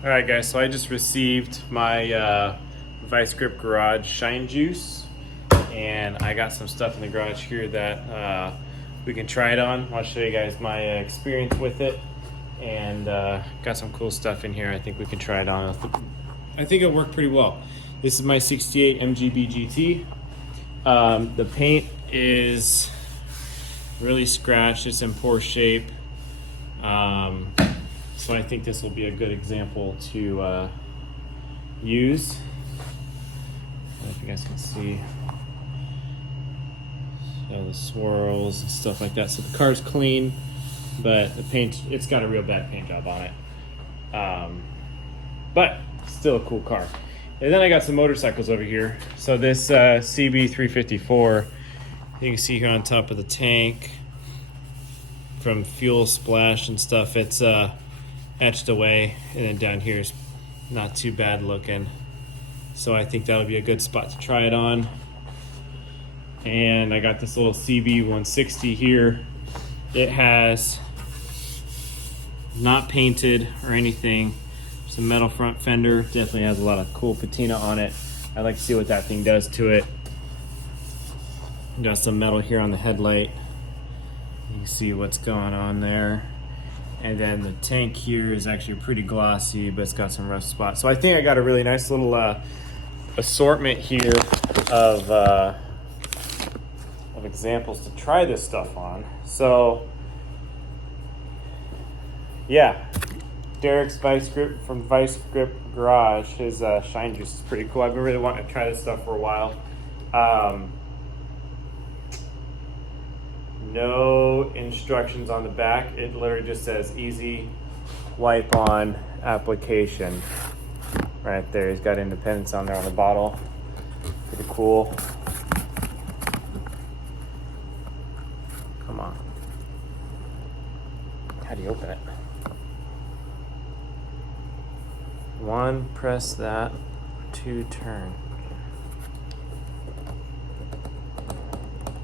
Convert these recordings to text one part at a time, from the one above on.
All right, guys, so I just received my Vice Grip Garage Shine Juice, and I got some stuff in the garage here that we can try it on. I'll show you guys my experience with it, and got some cool stuff in here. I think we can try it on. I think it'll work pretty well. This is my 68 MGB GT. The paint is really scratched. It's in poor shape. So I think this will be a good example to use. I don't know if you guys can see. So the swirls and stuff like that. So the car's clean, but the paint, it's got a real bad paint job on it. But still a cool car. And then I got some motorcycles over here. So this CB354, you can see here on top of the tank from fuel splash and stuff, it's etched away, and then down here is not too bad looking. So I think that'll be a good spot to try it on. And I got this little CB160 here. It has not painted or anything. It's a metal front fender. Definitely has a lot of cool patina on it. I'd like to see what that thing does to it. Got some metal here on the headlight. You can see what's going on there. And then the tank here is actually pretty glossy, but it's got some rough spots. So I think I got a really nice little assortment here of examples to try this stuff on. So yeah, Derek's Vice Grip from Vice Grip Garage, his Shine Juice is pretty cool. I've been really wanting to try this stuff for a while. No instructions on the back. It literally just says easy wipe on application. Right there, he's got Independence on there on the bottle. Pretty cool. Come on. How do you open it? One, press that. Two, turn.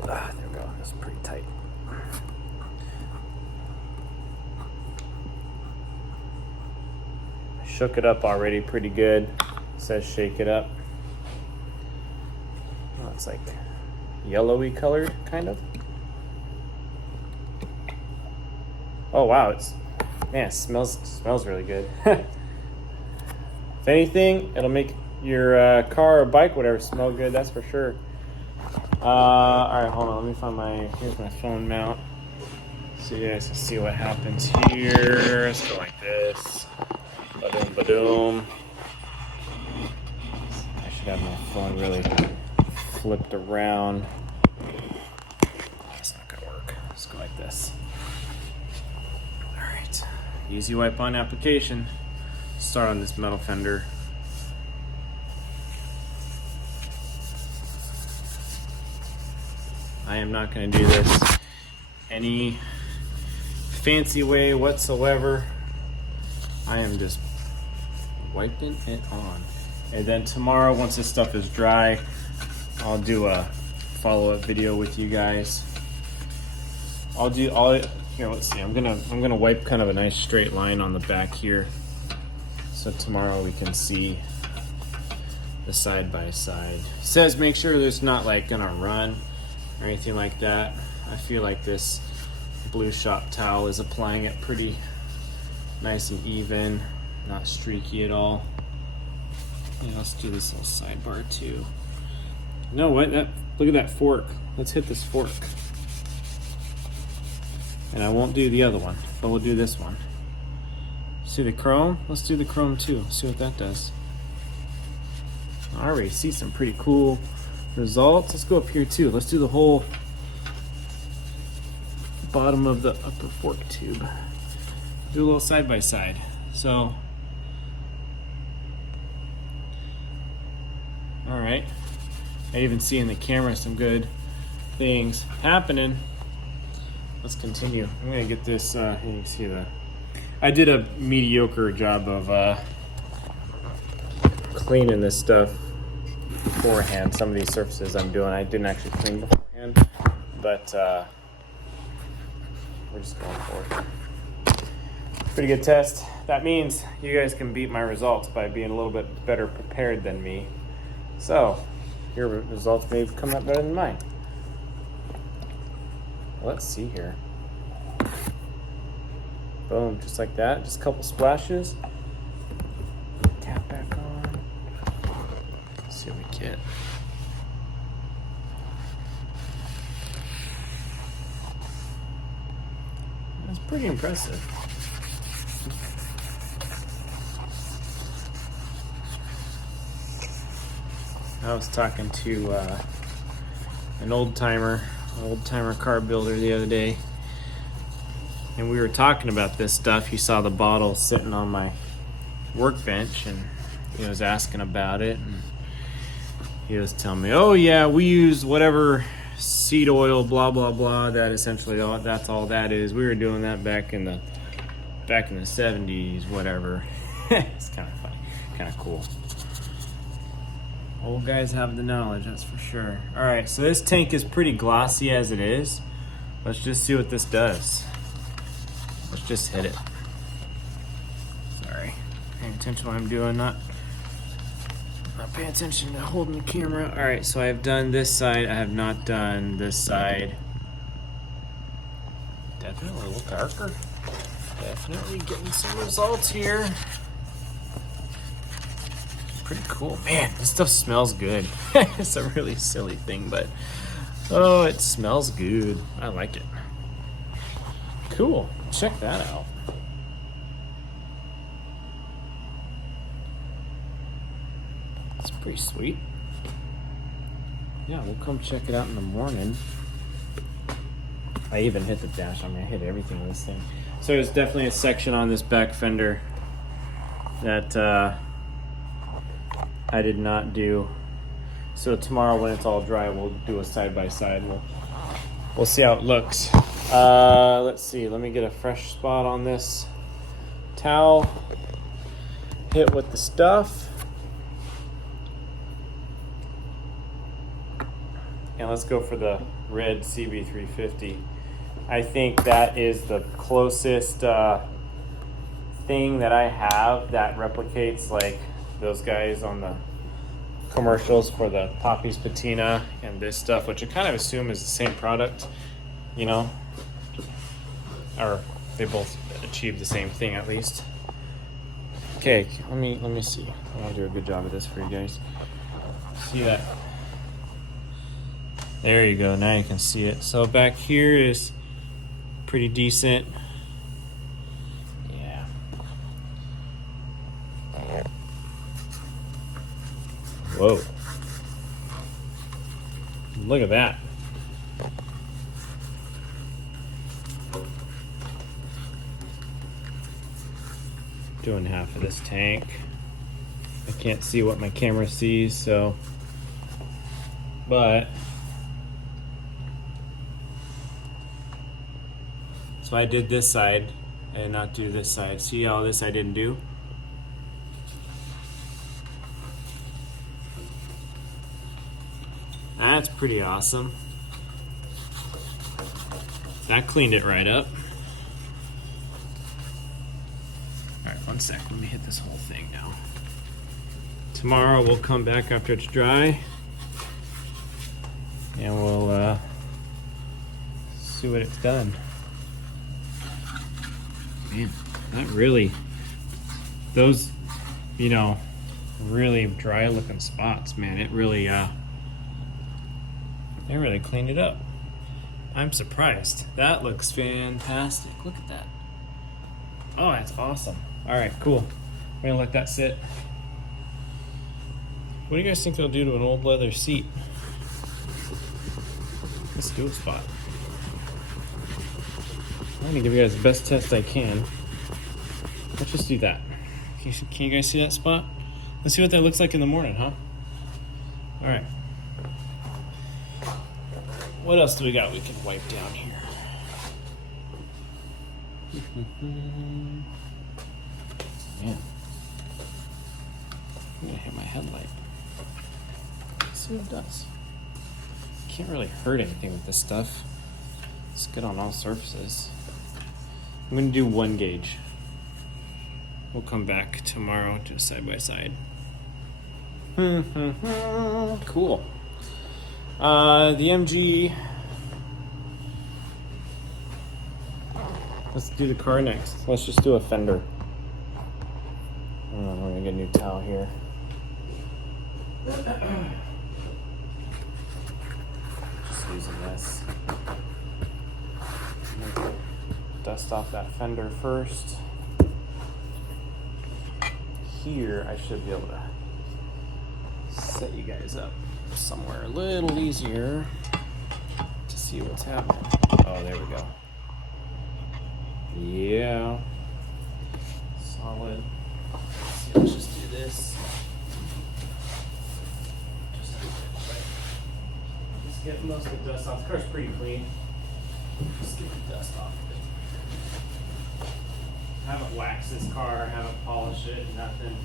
There we go. That's pretty tight. Shook it up already pretty good. It says shake it up. Oh, it's like yellowy colored, kind of. Oh wow, it smells really good. If anything, it'll make your car or bike, whatever, smell good. That's for sure. All right, hold on. Let me find here's my phone mount. So you guys can see what happens here. Let's go like this. Ba-doom, ba-doom. I should have my phone really flipped around. That's not gonna work. Let's go like this. All right, easy wipe on application. Start on this metal fender. I am not going to do this any fancy way whatsoever. I am just wiping it on. And then tomorrow, once this stuff is dry, I'll do a follow-up video with you guys. Here, let's see. I'm gonna wipe kind of a nice straight line on the back here. So tomorrow we can see the side by side. It says make sure there's not like gonna run or anything like that. I feel like this Blue Shop towel is applying it pretty nice and even, not streaky at all. And let's do this little sidebar too. You know what? Look at that fork. Let's hit this fork. And I won't do the other one, but we'll do this one. See the chrome? Let's do the chrome too. See what that does. I already see some pretty cool results. Let's go up here too. Let's do the whole bottom of the upper fork tube. Do a little side by side. So, all right. I even see in the camera some good things happening. Let's continue. I'm gonna get this. You can see I did a mediocre job of cleaning this stuff beforehand. Some of these surfaces I'm doing, I didn't actually clean beforehand, but we're just going for it. Pretty good test. that means you guys can beat my results by being a little bit better prepared than me. So, your results may come out better than mine. Let's see here. Boom, just like that. Just a couple splashes. Tap back on. Let's see what we get. That's pretty impressive. I was talking to an old timer car builder the other day, and we were talking about this stuff. He saw the bottle sitting on my workbench, and he was asking about it, and he was telling me, "Oh yeah, we use whatever seed oil, blah blah blah. That essentially that's all that is. We were doing that back in the 70s, whatever." It's kind of funny, kind of cool. Old guys have the knowledge, that's for sure. All right, so this tank is pretty glossy as it is. Let's just see what this does. Let's just hit it. Sorry, paying attention to what I'm doing, not paying attention to holding the camera. All right, so I've done this side. I have not done this side. Definitely a little darker. Definitely getting some results here. Pretty cool. Man, this stuff smells good. It's a really silly thing, but oh, it smells good. I like it. Cool. Check that out. It's pretty sweet. Yeah, we'll come check it out in the morning. I even hit the dash. I mean, I hit everything with this thing. So there's definitely a section on this back fender that I did not do. So tomorrow when it's all dry, we'll do a side-by-side. We'll see how it looks. Let's see. Let me get a fresh spot on this towel. Hit with the stuff. And let's go for the red CB350. I think that is the closest thing that I have that replicates like those guys on the commercials for the Poppy's Patina and this stuff, which I kind of assume is the same product, you know, or they both achieve the same thing at least. Okay, let me see. I want to do a good job of this for you guys. See that? There you go. Now you can see it. So back here is pretty decent. Yeah. Whoa. Look at that. Doing half of this tank. I can't see what my camera sees, so I did this side and not do this side. See how this I didn't do? That's pretty awesome. That cleaned it right up. All right, one sec. Let me hit this whole thing now. Tomorrow we'll come back after it's dry and we'll see what it's done. Man, that really, those, you know, really dry looking spots, man, it really cleaned it up. I'm surprised. That looks fantastic. Look at that. Oh, that's awesome. All right, cool. We're gonna let that sit. What do you guys think they'll do to an old leather seat? Let's do a spot. I'm gonna give you guys the best test I can. Let's just do that. Can you guys see that spot? Let's see what that looks like in the morning, huh? All right. What else do we got we can wipe down here? Man. I'm gonna hit my headlight. Let's see what it does. Can't really hurt anything with this stuff. It's good on all surfaces. I'm gonna do 1 gauge. we'll come back tomorrow just side by side. Cool. The MG. Let's do the car next. Let's just do a fender. We're gonna get a new towel here. Just using this. Dust off that fender first. Here, I should be able to set you guys up somewhere a little easier to see what's happening. Oh, there we go. Yeah. Solid. Let's just do this. Just get most of the dust off. The car's pretty clean. Just get the dust off of it. Haven't waxed this car, haven't polished it, nothing.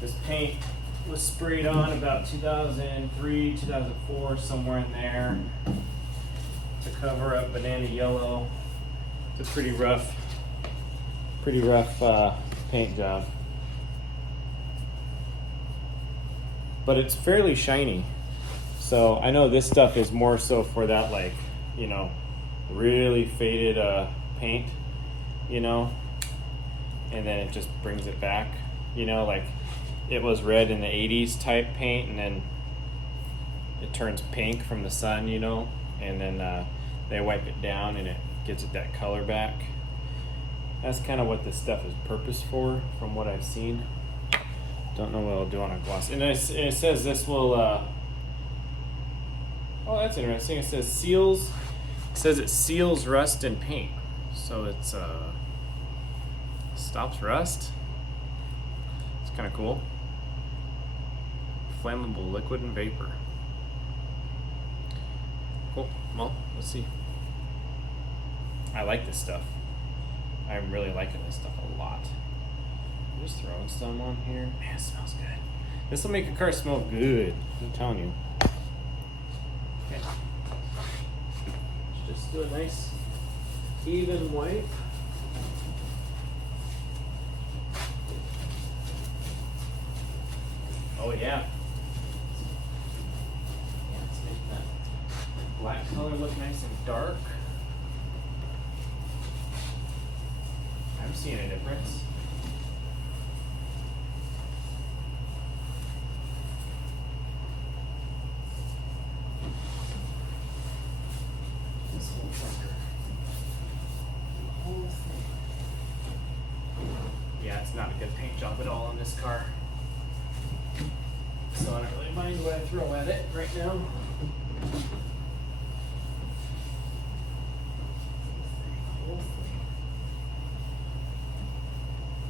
This paint was sprayed on about 2003, 2004, somewhere in there, to cover up banana yellow. It's a pretty rough paint job. But it's fairly shiny. So I know this stuff is more so for that, like, you know, really faded paint, you know, and then it just brings it back, you know, like it was red in the 80s type paint, and then it turns pink from the sun, you know, and then they wipe it down and it gives it that color back. That's kind of what this stuff is purposed for, from what I've seen. Don't know what it'll do on a gloss. And it says this will, oh, that's interesting. It says seals, it says it seals rust in paint. So it's, stops rust. It's kind of cool. Flammable liquid and vapor. Cool. Well, let's see. I like this stuff. I'm really liking this stuff a lot. I'm just throwing some on here. Man, it smells good. This will make a car smell good. I'm telling you. Okay. Just do a nice even wipe. Oh yeah. Let's make that black color look nice and dark. I'm seeing a difference. This whole fucker. The whole thing. Yeah, it's not a good paint job at all on this car. So I don't really mind what I throw at it right now.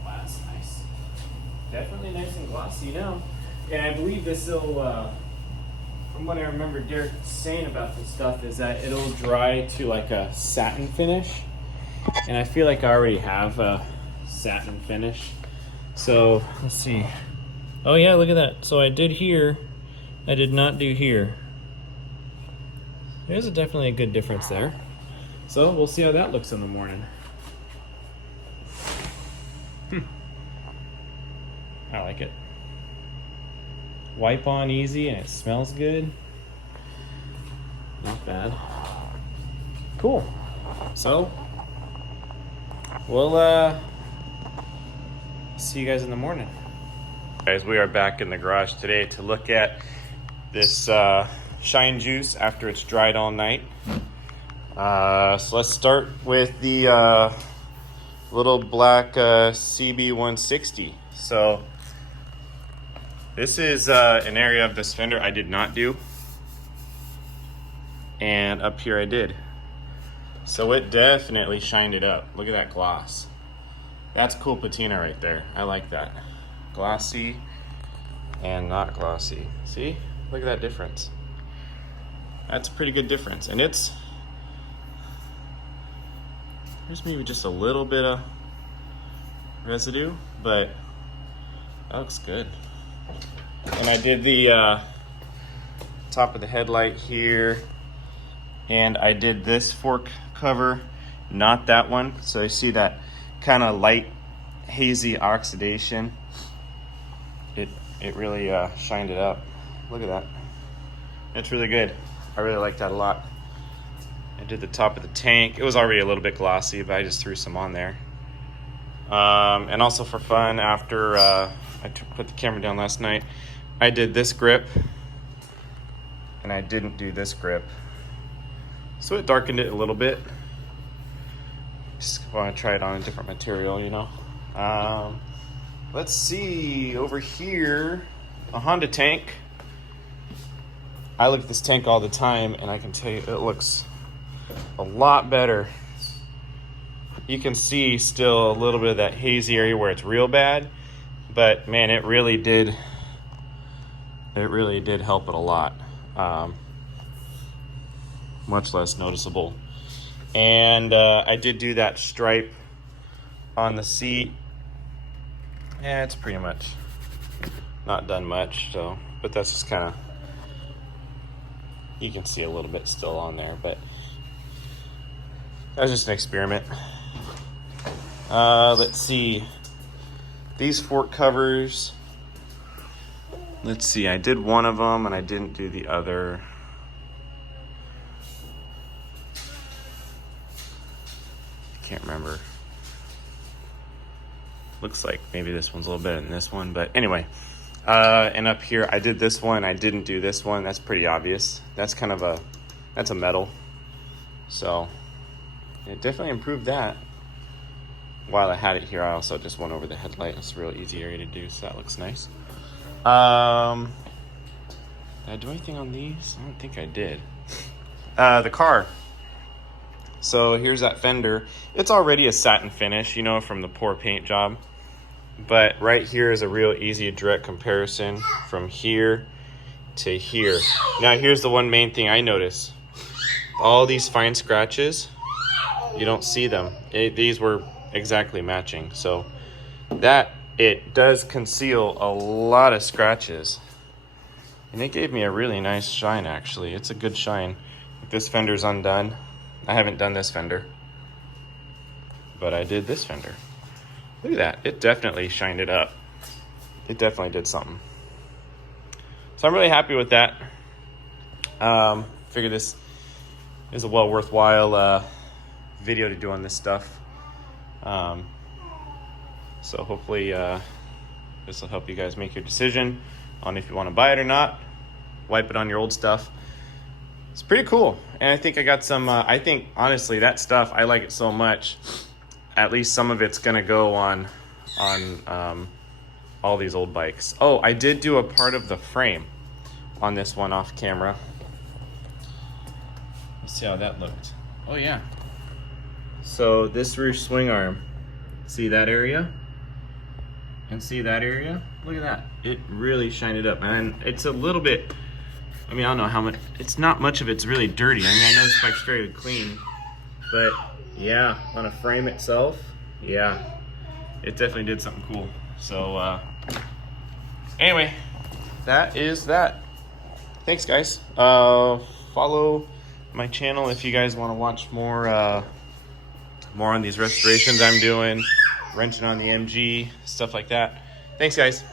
Wow, that's nice. Definitely nice and glossy now. And I believe this will, from what I remember Derek saying about this stuff, is that it'll dry to like a satin finish. And I feel like I already have a satin finish. So let's see. Oh yeah, look at that. So I did here, I did not do here. There's definitely a good difference there. So we'll see how that looks in the morning. I like it. Wipe on easy and it smells good. Not bad. Cool. So we'll see you guys in the morning. Guys, we are back in the garage today to look at this Shine Juice after it's dried all night. So let's start with the little black CB160. So this is an area of this fender I did not do, and up here I did. So it definitely shined it up. Look at that gloss. That's cool patina right there. I like that. Glossy and not glossy. See? Look at that difference. That's a pretty good difference. And there's maybe just a little bit of residue, but that looks good. And I did the top of the headlight here, and I did this fork cover, not that one. So you see that kind of light hazy oxidation, it really shined it up. Look at that. It's really good. I really like that a lot. I did the top of the tank. It was already a little bit glossy, but I just threw some on there. And also for fun, after I put the camera down last night, I did this grip, and I didn't do this grip. So it darkened it a little bit. Just want to try it on a different material, you know. Let's see, over here, a Honda tank. I look at this tank all the time, and I can tell you it looks a lot better. You can see still a little bit of that hazy area where it's real bad, but man, it really did help it a lot. Much less noticeable. And I did do that stripe on the seat. Yeah, it's pretty much not done much, so, but that's just kind of, you can see a little bit still on there, but that was just an experiment. Let's see, these fork covers, let's see, I did one of them and I didn't do the other. Can't remember. Looks like maybe this one's a little better than this one, but anyway. And up here, I did this one. I didn't do this one. That's pretty obvious. That's kind of that's a metal. So it definitely improved that. While I had it here, I also just went over the headlight. It's a real easy area to do, so that looks nice. Did I do anything on these? I don't think I did. The car. So here's that fender. It's already a satin finish, you know, from the poor paint job. But right here is a real easy direct comparison from here to here. Now here's the one main thing I notice. All these fine scratches, you don't see them. These were exactly matching. So that, it does conceal a lot of scratches. And it gave me a really nice shine, actually. It's a good shine. This fender's undone. I haven't done this fender, but I did this fender. Look at that. It definitely shined it up. It definitely did something. So I'm really happy with that. Figure this is a well worthwhile video to do on this stuff. So hopefully this will help you guys make your decision on if you want to buy it or not. Wipe it on your old stuff. It's pretty cool. And I think I got some, I think honestly that stuff, I like it so much. At least some of it's gonna go on all these old bikes. Oh, I did do a part of the frame on this one off camera. Let's see how that looked. Oh yeah. So this rear swing arm, see that area? And see that area? Look at that. It really shined it up. And it's a little bit, I mean, I don't know how much, it's not much of it's really dirty. I mean, I know this bike's very clean, but yeah, on a frame itself, yeah, it definitely did something cool. So anyway, that is that. Thanks guys. Follow my channel if you guys want to watch more on these restorations I'm doing, wrenching on the MG, stuff like that. Thanks guys.